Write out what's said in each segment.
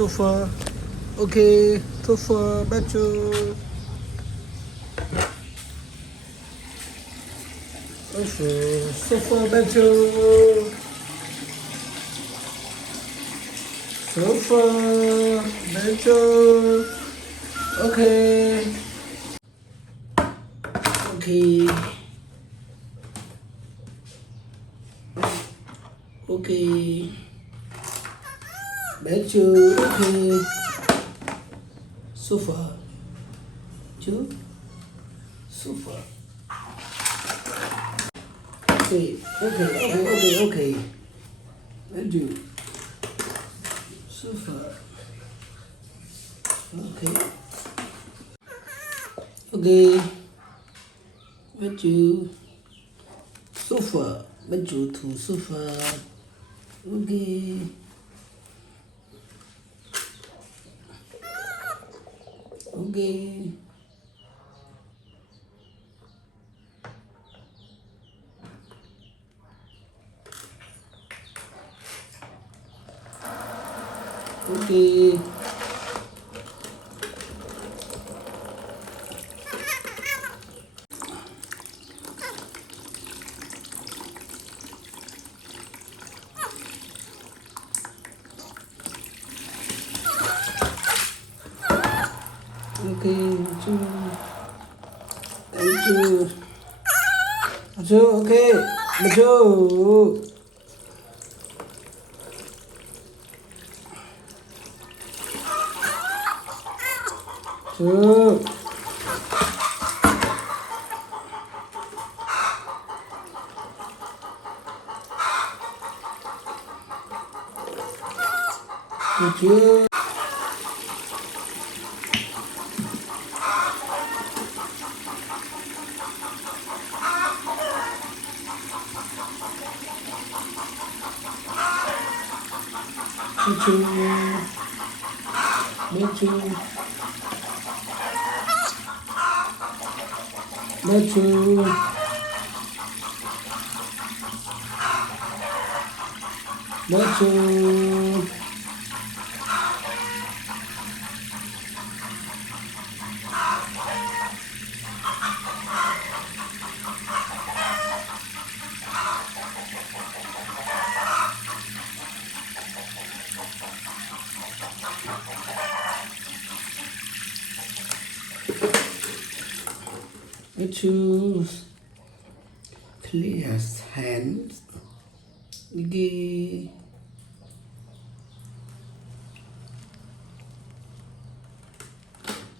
sofa. Okay, sofa, Banjo. Sofa, Banjo. Sofa, Banjo. Okay. Okay. Okay. Banjo. Okay. Sofa. Banjo. Sofa. Okay. Okay. Banjo. Sofa. Okay. Okay. Banjo. Sofa. Banjo to sofa. Okay. Okay. Okay. Okay. Thank you. Banjo. Okay. Banjo. Banjo. Banjo. Banjo. Banjo. Banjo. Banjo. Banjo. Clear hands. Okay.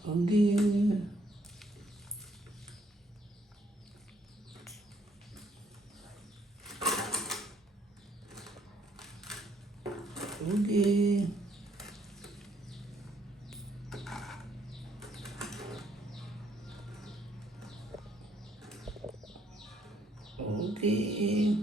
Okay. Okay. Okay.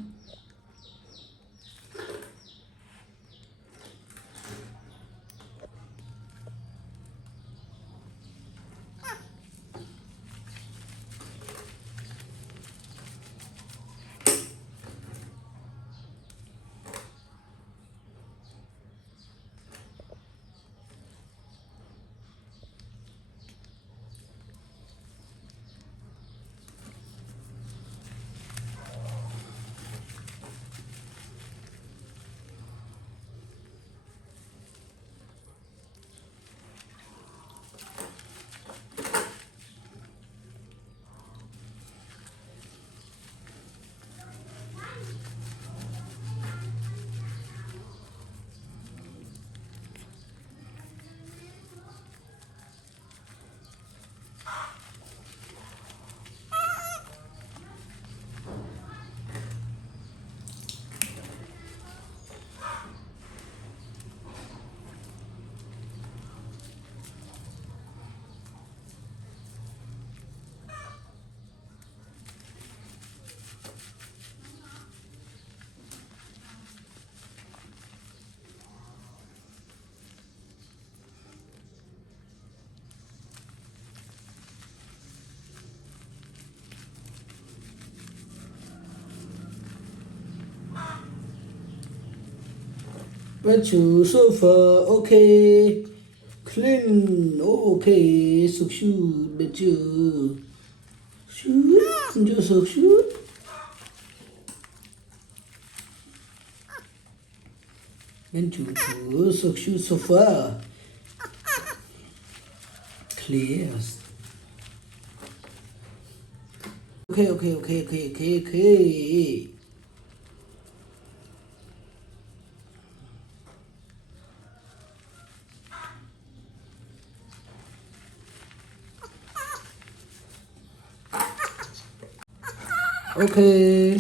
Banjo, sofa, okay. Clean, okay. So shoot, Banjo. Shoot, Banjo, so shoot. Banjo, so shoot, sofa. Clear. Okay, okay, okay, okay, okay, okay. Okay.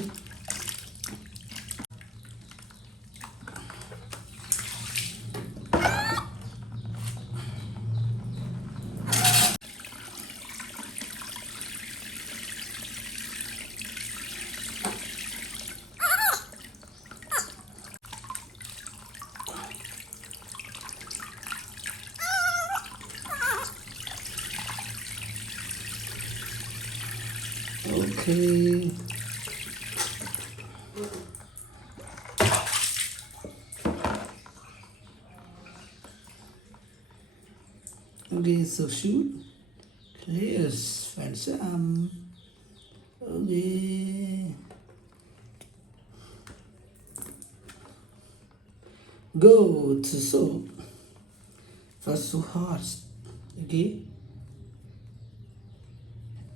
Okay. Okay, so shoot. Clears. Find some. Okay. Go to soap. First to hearts. Okay.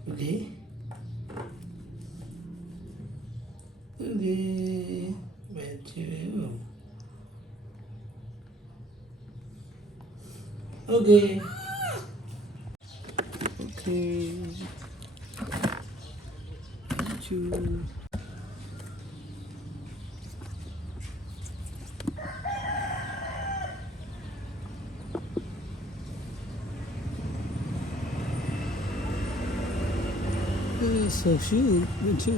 Okay. Okay. Banjo. Okay. Okay. Banjo. So shoot. Banjo.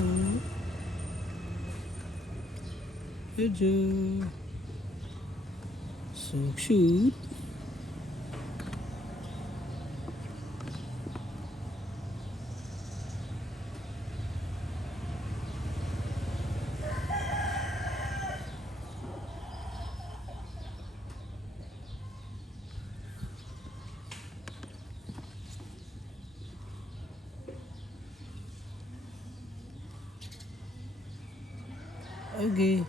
Banjo. So shoot. Okay.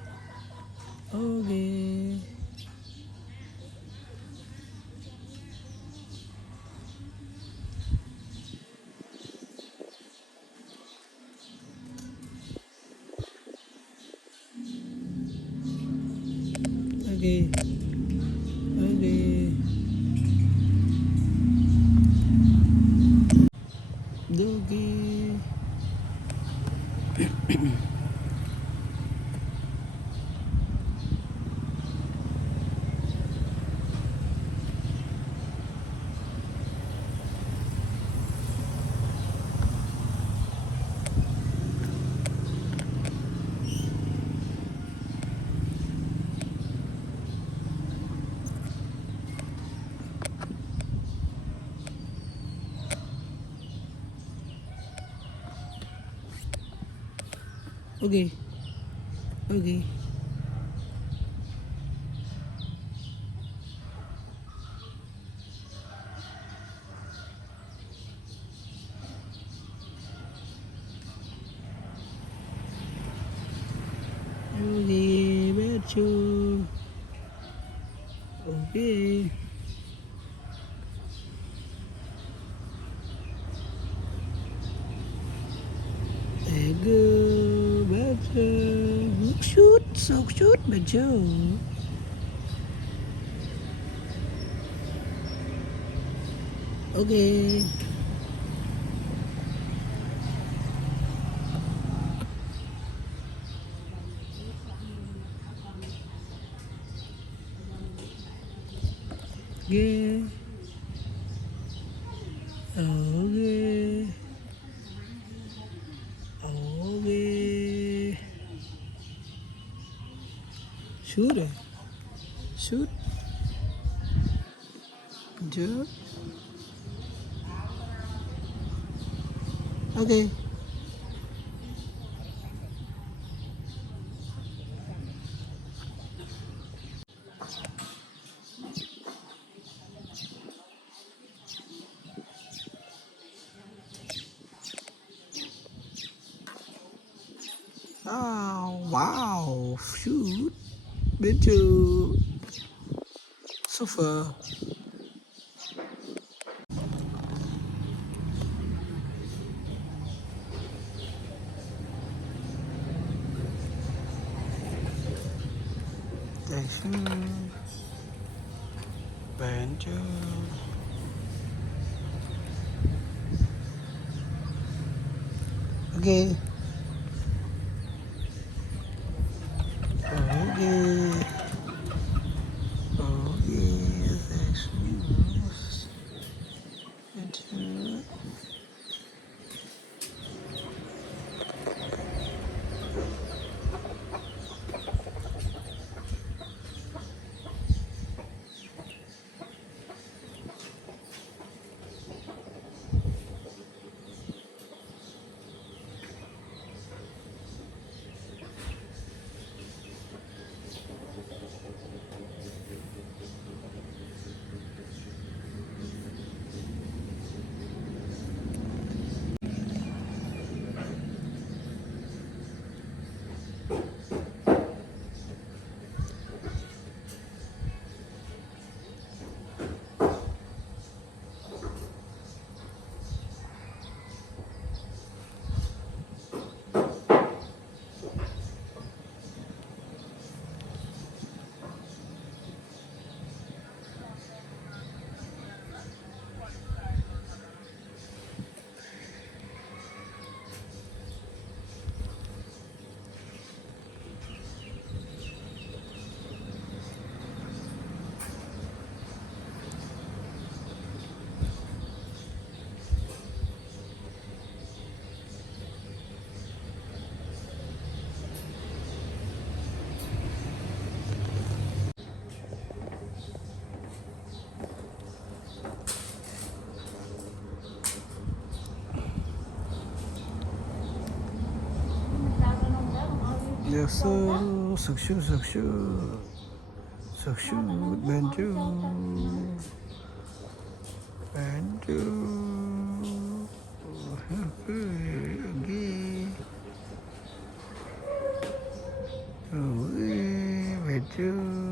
Okay. Okay. Okay. Doggy. Okay. Okay. Okay, Banjo. Okay. There you go, Banjo. Shoot, so shoot, Banjo. Okay. Okay. Okay. Okay. Shoot it. Shoot. Jump. Okay. shoot. Banjo. So far. Thanks. Banjo. Okay. Okay. Okay. Thanks. Banjo. Yes, sir. Success. Banjo. Banjo. Okay. Okay. Banjo.